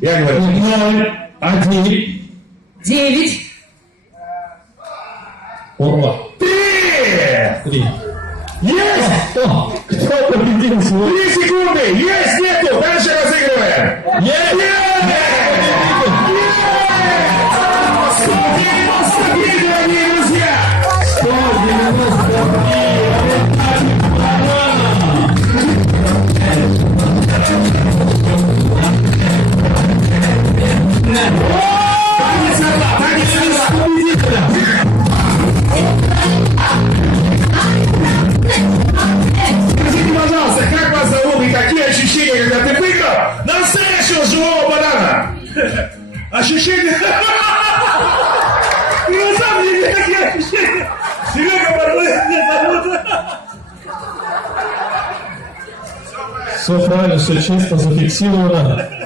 Я говорю. 0, 1. 9. Ура. 3! 3. Есть! О, кто победил сегодня? 3 секунды! Есть, нету! Дальше разыгрываем! Есть! 193, дорогие друзья! 193. Скажите, пожалуйста, как вас зовут и какие ощущения, когда ты выиграл настоящего живого банана? Ощущения? И на самом деле какие ощущения? Серега Барлы меня зовут. Все правильно, все чисто зафиксировано.